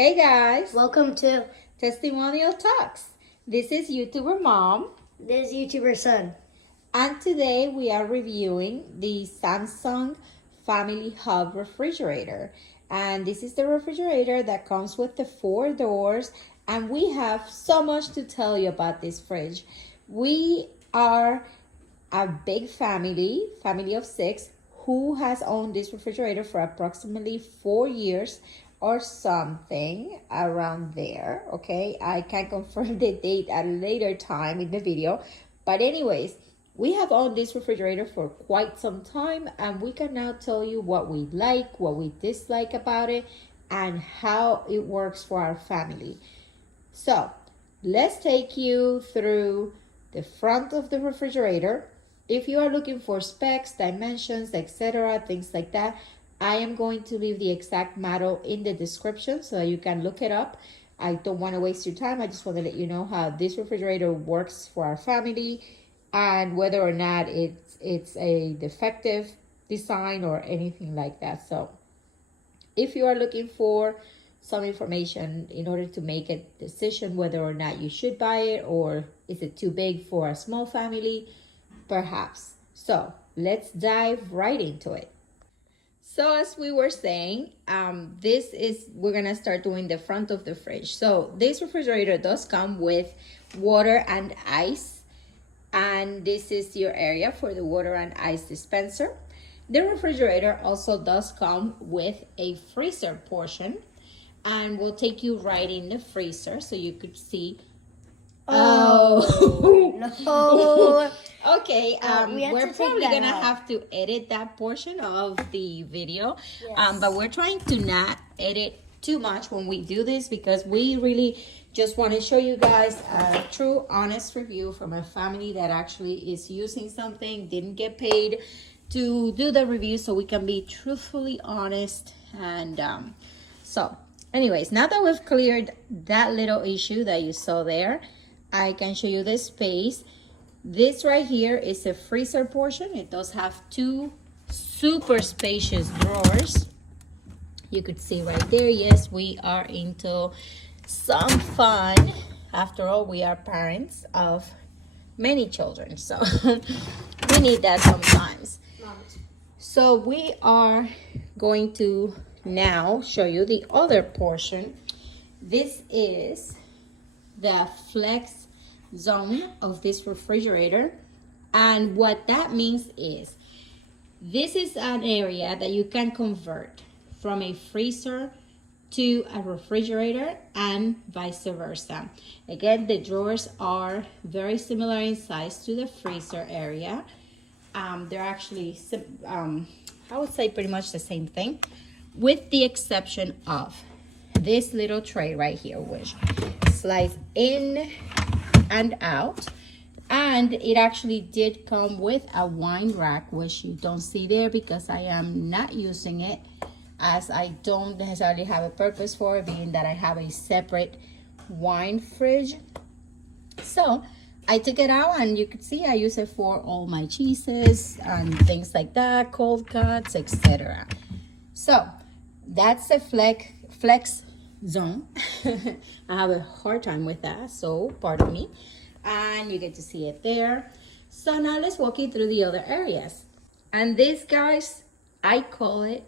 Hey guys, Welcome to Testimonial Talks. This is YouTuber Mom, this YouTuber Son. and today we are reviewing the Samsung Family Hub refrigerator. And this is the refrigerator that comes with the 4 doors, and we have so much to tell you about this fridge. We are a big family of 6, who has owned this refrigerator for approximately 4 years or something around there. Okay, I can confirm the date at a later time in the video, but anyways, we have owned this refrigerator for quite some time, and we can now tell you what we like, what we dislike about it, and how it works for our family. So let's take you through the front of the refrigerator. If you are looking for specs, dimensions, etc., things like that, I am going to leave the exact model in the description so that you can look it up. I don't want to waste your time. I just want to let you know how this refrigerator works for our family and whether or not it's a defective design or anything like that. So if you are looking for some information in order to make a decision whether or not you should buy it, or is it too big for a small family, perhaps. So let's dive right into it. So as we were saying, we're gonna start doing the front of the fridge. So this refrigerator does come with water and ice, and this is your area for the water and ice dispenser. The refrigerator also does come with a freezer portion, and we'll take you right in the freezer so you could see. Oh no. Okay, we're probably gonna have to edit that portion of the video. Yes. But we're trying to not edit too much when we do this, because we really just want to show you guys a true, honest review from a family that actually is using something, didn't get paid to do the review, so we can be truthfully honest. And so anyways, now that we've cleared that little issue that you saw there, I can show you the space. This right here is a freezer portion. It does have 2 super spacious drawers. You could see right there. Yes, we are into some fun. After all, we are parents of many children, so we need that sometimes. So we are going to now show you the other portion. This is the flex zone of this refrigerator, and what that means is this is an area that you can convert from a freezer to a refrigerator and vice versa. Again, the drawers are very similar in size to the freezer area. They're actually I would say pretty much the same thing, with the exception of this little tray right here, which slides in and out. And it actually did come with a wine rack, which you don't see there because I am not using it, as I don't necessarily have a purpose for it, being that I have a separate wine fridge. So I took it out, and you could see I use it for all my cheeses and things like that, cold cuts, etc. So that's the flex zone. I have a hard time with that, so pardon me. And you get to see it there. So now let's walk you through the other areas. And this, guys, I call it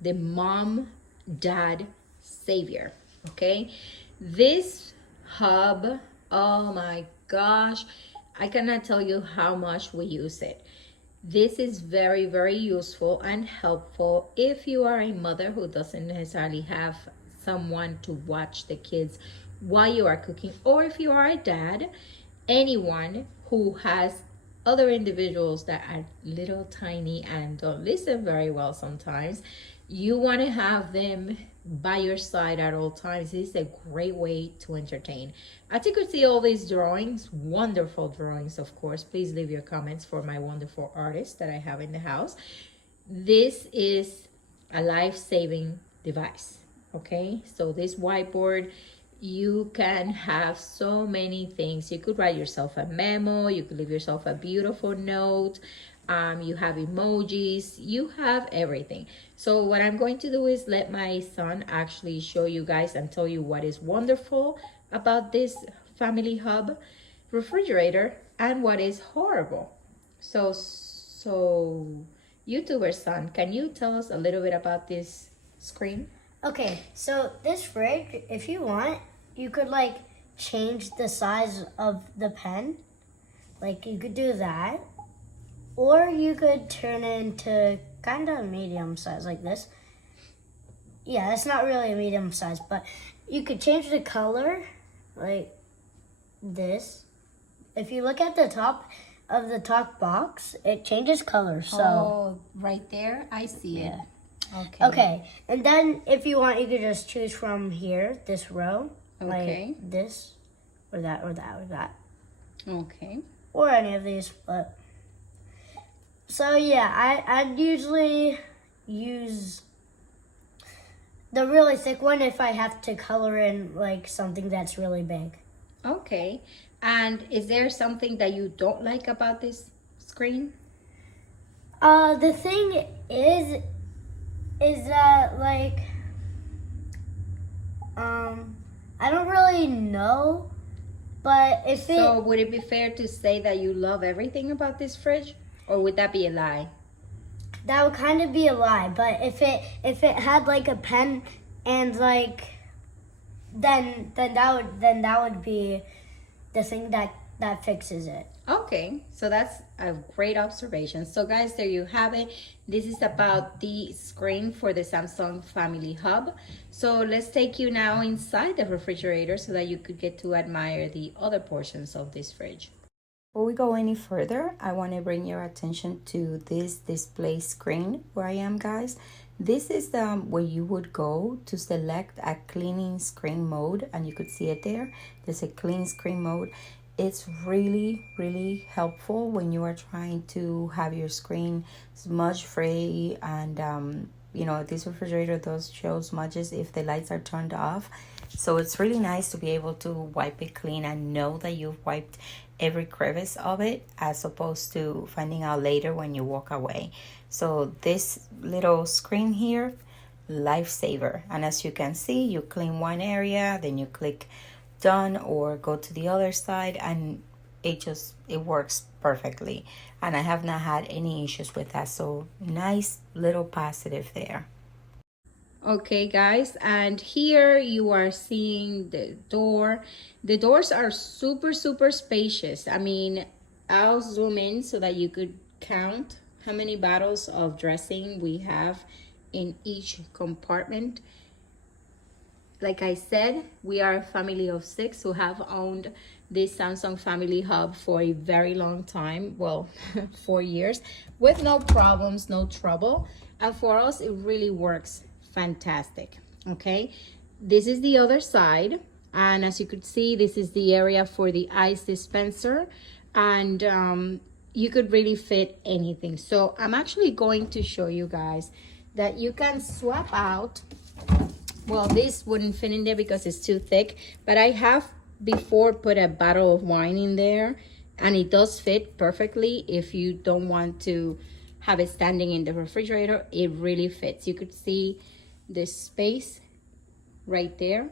the mom dad savior. Okay, this hub, oh my gosh, I cannot tell you how much we use it. This is very, very useful and helpful if you are a mother who doesn't necessarily have someone to watch the kids while you are cooking, or if you are a dad, anyone who has other individuals that are little tiny and don't listen very well sometimes. You want to have them by your side at all times. This is a great way to entertain. As you could see, all these drawings, wonderful drawings, of course. Please leave your comments for my wonderful artists that I have in the house. This is a life-saving device. Okay, so this whiteboard, you can have so many things. You could write yourself a memo, you could leave yourself a beautiful note, You have emojis, you have everything. So what I'm going to do is let my son actually show you guys and tell you what is wonderful about this Family Hub refrigerator and what is horrible. So YouTuber son, can you tell us a little bit about this screen? Okay, so this fridge, if you want, you could like change the size of the pen. Like you could do that. Or you could turn it into kind of medium size like this. Yeah, that's not really a medium size, but you could change the color like this. If you look at the top of the top box, it changes color. So Oh, right there, I see it. Okay. okay, and then if you want, you could just choose from here, this row, Okay. like this, or that, or that, or that, Okay. or any of these. But so yeah, I'd usually use the really thick one if I have to color in like something that's really big. Okay. And is there something that you don't like about this screen? The thing is that like I don't really know, but if So would it be fair to say that you love everything about this fridge? Or would that be a lie? that would kind of be a lie. But if it had like a pen and like then that would be the thing that fixes it. Okay, so that's a great observation. So guys, there you have it. This is about the screen for the Samsung Family Hub. So let's take you now inside the refrigerator so that you could get to admire the other portions of this fridge. Before we go any further, I want to bring your attention to this display screen where I am, guys. This is where you would go to select a cleaning screen mode, and you could see it there. There's a clean screen mode. It's really, really helpful when you are trying to have your screen smudge free, and you know, this refrigerator does show smudges if the lights are turned off. So it's really nice to be able to wipe it clean and know that you've wiped every crevice of it, as opposed to finding out later when you walk away. So this little screen here, lifesaver. And as you can see, you clean one area, then you click done or go to the other side, and it works perfectly. And I have not had any issues with that. So nice little positive there. Okay guys, and here you are seeing the door. The doors are super spacious. I mean, I'll zoom in so that you could count how many bottles of dressing we have in each compartment. Like I said, we are a family of 6 who have owned this Samsung Family Hub for a very long time. Well, 4 years with no problems, no trouble. And for us, it really works fantastic. Okay, this is the other side. And as you could see, this is the area for the ice dispenser. And you could really fit anything. So I'm actually going to show you guys that you can swap out. Well, this wouldn't fit in there because it's too thick, but I have before put a bottle of wine in there, and it does fit perfectly. If you don't want to have it standing in the refrigerator, it really fits. You could see the space right there.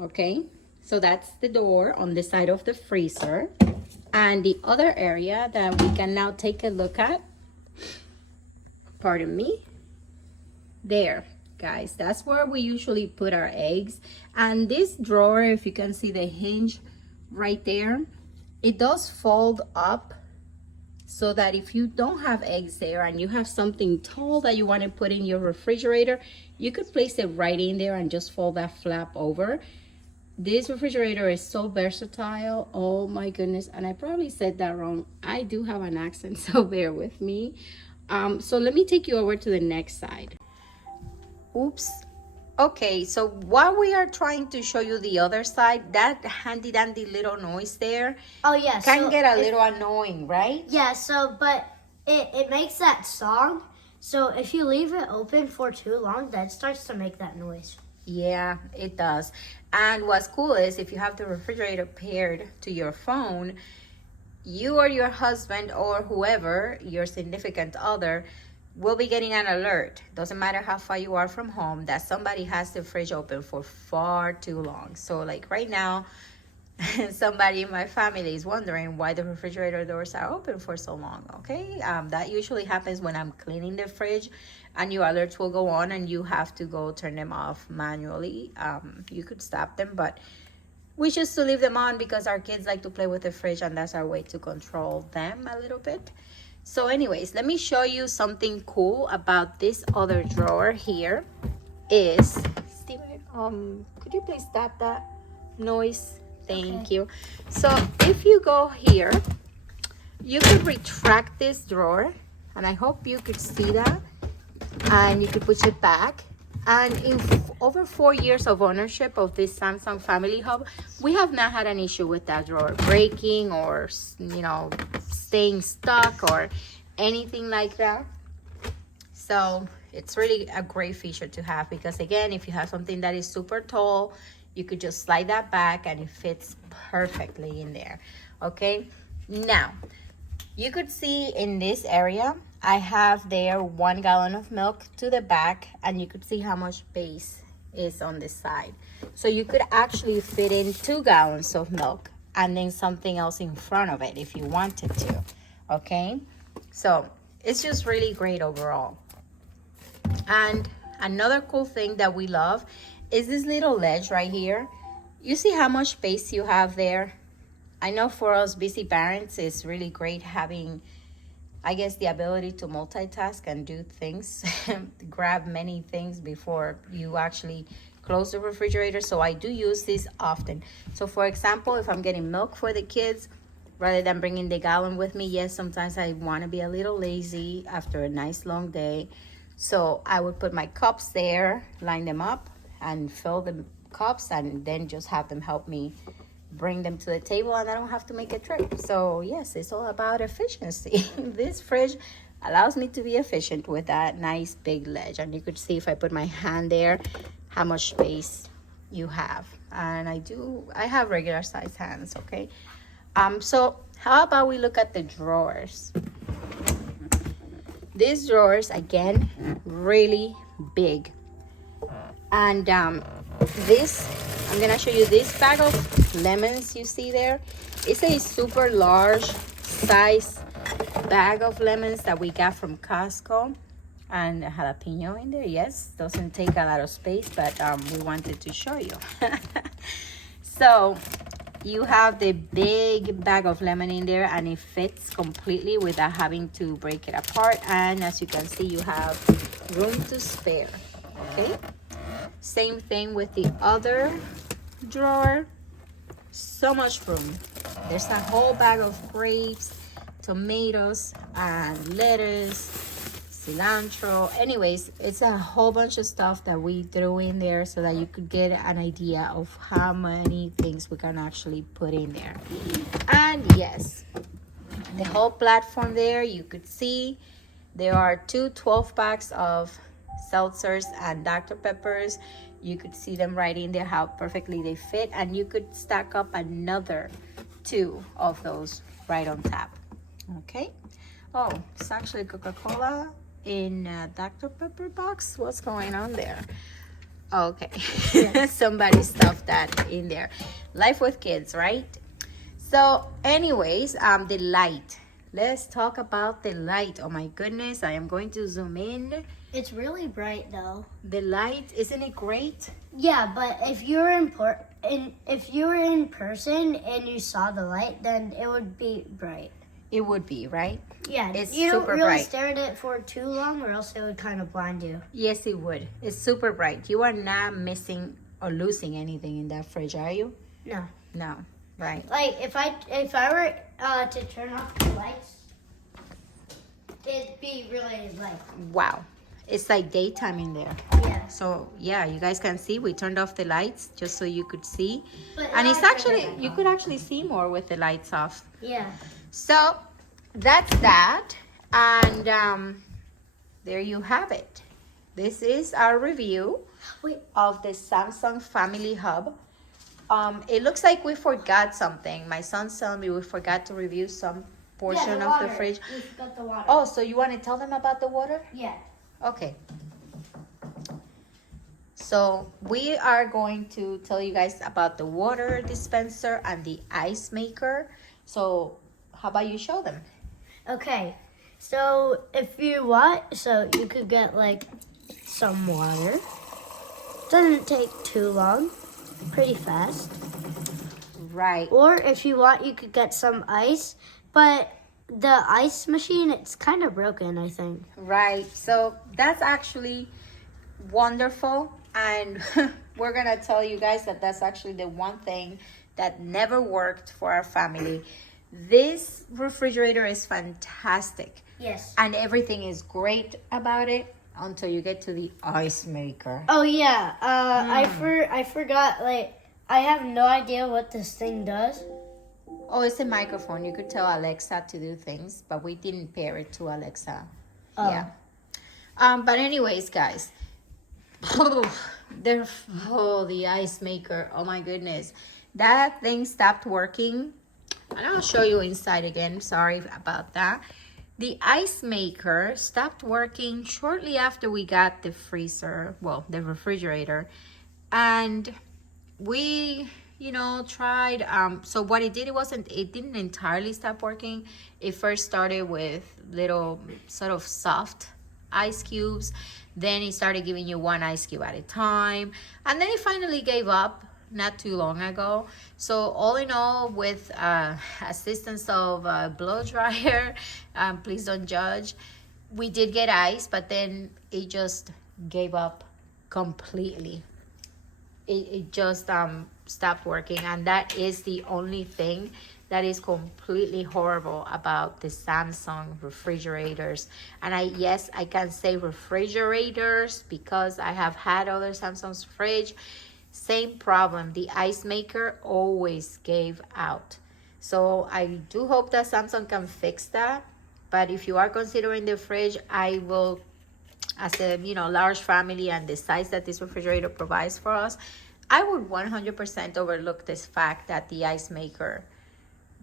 Okay, so that's the door on the side of the freezer. And the other area that we can now take a look at, pardon me, there. Guys, that's where we usually put our eggs. And this drawer, if you can see the hinge right there, it does fold up so that if you don't have eggs there and you have something tall that you want to put in your refrigerator, you could place it right in there and just fold that flap over. This refrigerator is so versatile. Oh my goodness. And I probably said that wrong. I do have an accent, so bear with me. So let me take you over to the next side. Oops. Okay, so while we are trying to show you the other side, that handy dandy little noise there can get a little annoying, right? Yeah, so but it makes that song. So if you leave it open for too long, that starts to make that noise. Yeah, it does. And what's cool is if you have the refrigerator paired to your phone, you or your husband or whoever, your significant other, will be getting an alert. Doesn't matter how far you are from home, that somebody has the fridge open for far too long. So like right now, somebody in my family is wondering why the refrigerator doors are open for so long. Okay, that usually happens when I'm cleaning the fridge, and your alerts will go on and you have to go turn them off manually. You could stop them, but we choose to leave them on because our kids like to play with the fridge, and that's our way to control them a little bit. So anyways, let me show you something cool about this other drawer here. Is Steven, could you please stop that noise? Thank you. So if you go here, you could retract this drawer, and I hope you could see that, and you could push it back. And in over 4 years of ownership of this Samsung Family Hub, we have not had an issue with that drawer breaking or, you know, staying stuck or anything like that. So it's really a great feature to have, because again, if you have something that is super tall, you could just slide that back and it fits perfectly in there. Okay, now you could see in this area, I have there 1 gallon of milk to the back, and you could see how much space is on this side. So you could actually fit in 2 gallons of milk and then something else in front of it if you wanted to. Okay, so it's just really great overall. And another cool thing that we love is this little ledge right here. You see how much space you have there? I know for us busy parents, it's really great having, I guess, the ability to multitask and do things, grab many things before you actually close the refrigerator. So I do use this often. So for example, if I'm getting milk for the kids, rather than bringing the gallon with me, yes, sometimes I want to be a little lazy after a nice long day. So I would put my cups there, line them up, and fill the cups, and then just have them help me bring them to the table, and I don't have to make a trip. So yes, it's all about efficiency. This fridge allows me to be efficient with that nice big ledge, and you could see if I put my hand there how much space you have. And I have regular size hands. Okay, so how about we look at the drawers? These drawers, again, really big. And this, I'm gonna show you this bag of lemons you see there. It's a super large size bag of lemons that we got from Costco, and a jalapeno in there. Yes, doesn't take a lot of space, but we wanted to show you. So you have the big bag of lemon in there, and it fits completely without having to break it apart. And as you can see, you have room to spare. Okay, same thing with the other drawer. So much room. There's a whole bag of grapes, tomatoes, and lettuce, cilantro. Anyways, it's a whole bunch of stuff that we threw in there so that you could get an idea of how many things we can actually put in there. And yes, the whole platform there, you could see there are 2 12-packs of seltzers and Dr. Peppers. You could see them right in there, how perfectly they fit, and you could stack up another 2 of those right on top. Okay. Oh, it's actually Coca-Cola in Dr. Pepper box. What's going on there? Okay. Somebody stuffed that in there. Life with kids, right? So anyways, the light. Let's talk about the light. Oh my goodness, I am going to zoom in. It's really bright though. The light, isn't it great? Yeah, but if you were in person and you saw the light, then it would be bright. It would be, right? Yeah, it's you don't super really bright. stare at it for too long, or else it would kind of blind you. Yes, it would. It's super bright. You are not missing or losing anything in that fridge, are you? No. No, right. Like if I were to turn off the lights, it'd be really like. Wow. It's like daytime in there. Yeah. So yeah, you guys can see we turned off the lights just so you could see. But And it's now I actually, turn it you on. could actually see more with the lights off. Yeah. So that's that. And there you have it. This is our review Wait. of the Samsung Family Hub. It looks like we forgot something. My son's telling me we forgot to review some portion of the fridge. We forgot the water. Oh, so you want to tell them about the water? Yeah. Okay. So we are going to tell you guys about the water dispenser and the ice maker. So how about you show them? Okay. So if you want, so you could get like some water. Doesn't take too long. Pretty fast. Right. Or if you want, you could get some ice. But the ice machine, it's kind of broken, I think. Right. So that's actually wonderful. And we're going to tell you guys that that's actually the one thing that never worked for our family. This refrigerator is fantastic. Yes. And everything is great about it until you get to the ice maker. Oh, yeah. I forgot, like, I have no idea what this thing does. Oh, it's a microphone. You could tell Alexa to do things, but we didn't pair it to Alexa. Oh. Yeah. But anyways, guys. The ice maker. Oh my goodness. That thing stopped working. And I'll show you inside again. Sorry about that. The ice maker stopped working shortly after we got the freezer, well, the refrigerator. And we, tried. So what it did, it didn't entirely stop working. It first started with little sort of soft ice cubes. Then it started giving you one ice cube at a time. And then it finally gave up not too long ago. So all in all, with assistance of a blow dryer, please don't judge, we did get ice, but then it just gave up completely. It just stopped working, and that is the only thing that is completely horrible about the Samsung refrigerators. And I can say refrigerators because I have had other Samsung's fridge. Same problem. The ice maker always gave out. So I do hope that Samsung can fix that. But if you are considering the fridge, I will, as a large family and the size that this refrigerator provides for us, I would 100% overlook this fact that the ice maker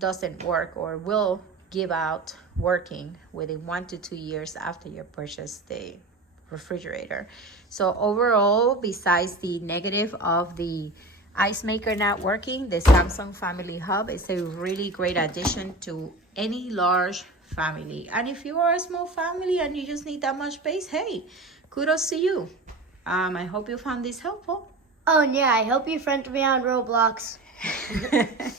doesn't work or will give out working within 1 to 2 years after you purchase the refrigerator. So overall, besides the negative of the ice maker not working, the Samsung Family Hub is a really great addition to any large family. And if you are a small family and you just need that much space, hey, kudos to you. I hope you found this helpful. Oh, and yeah, I hope you friend me on Roblox.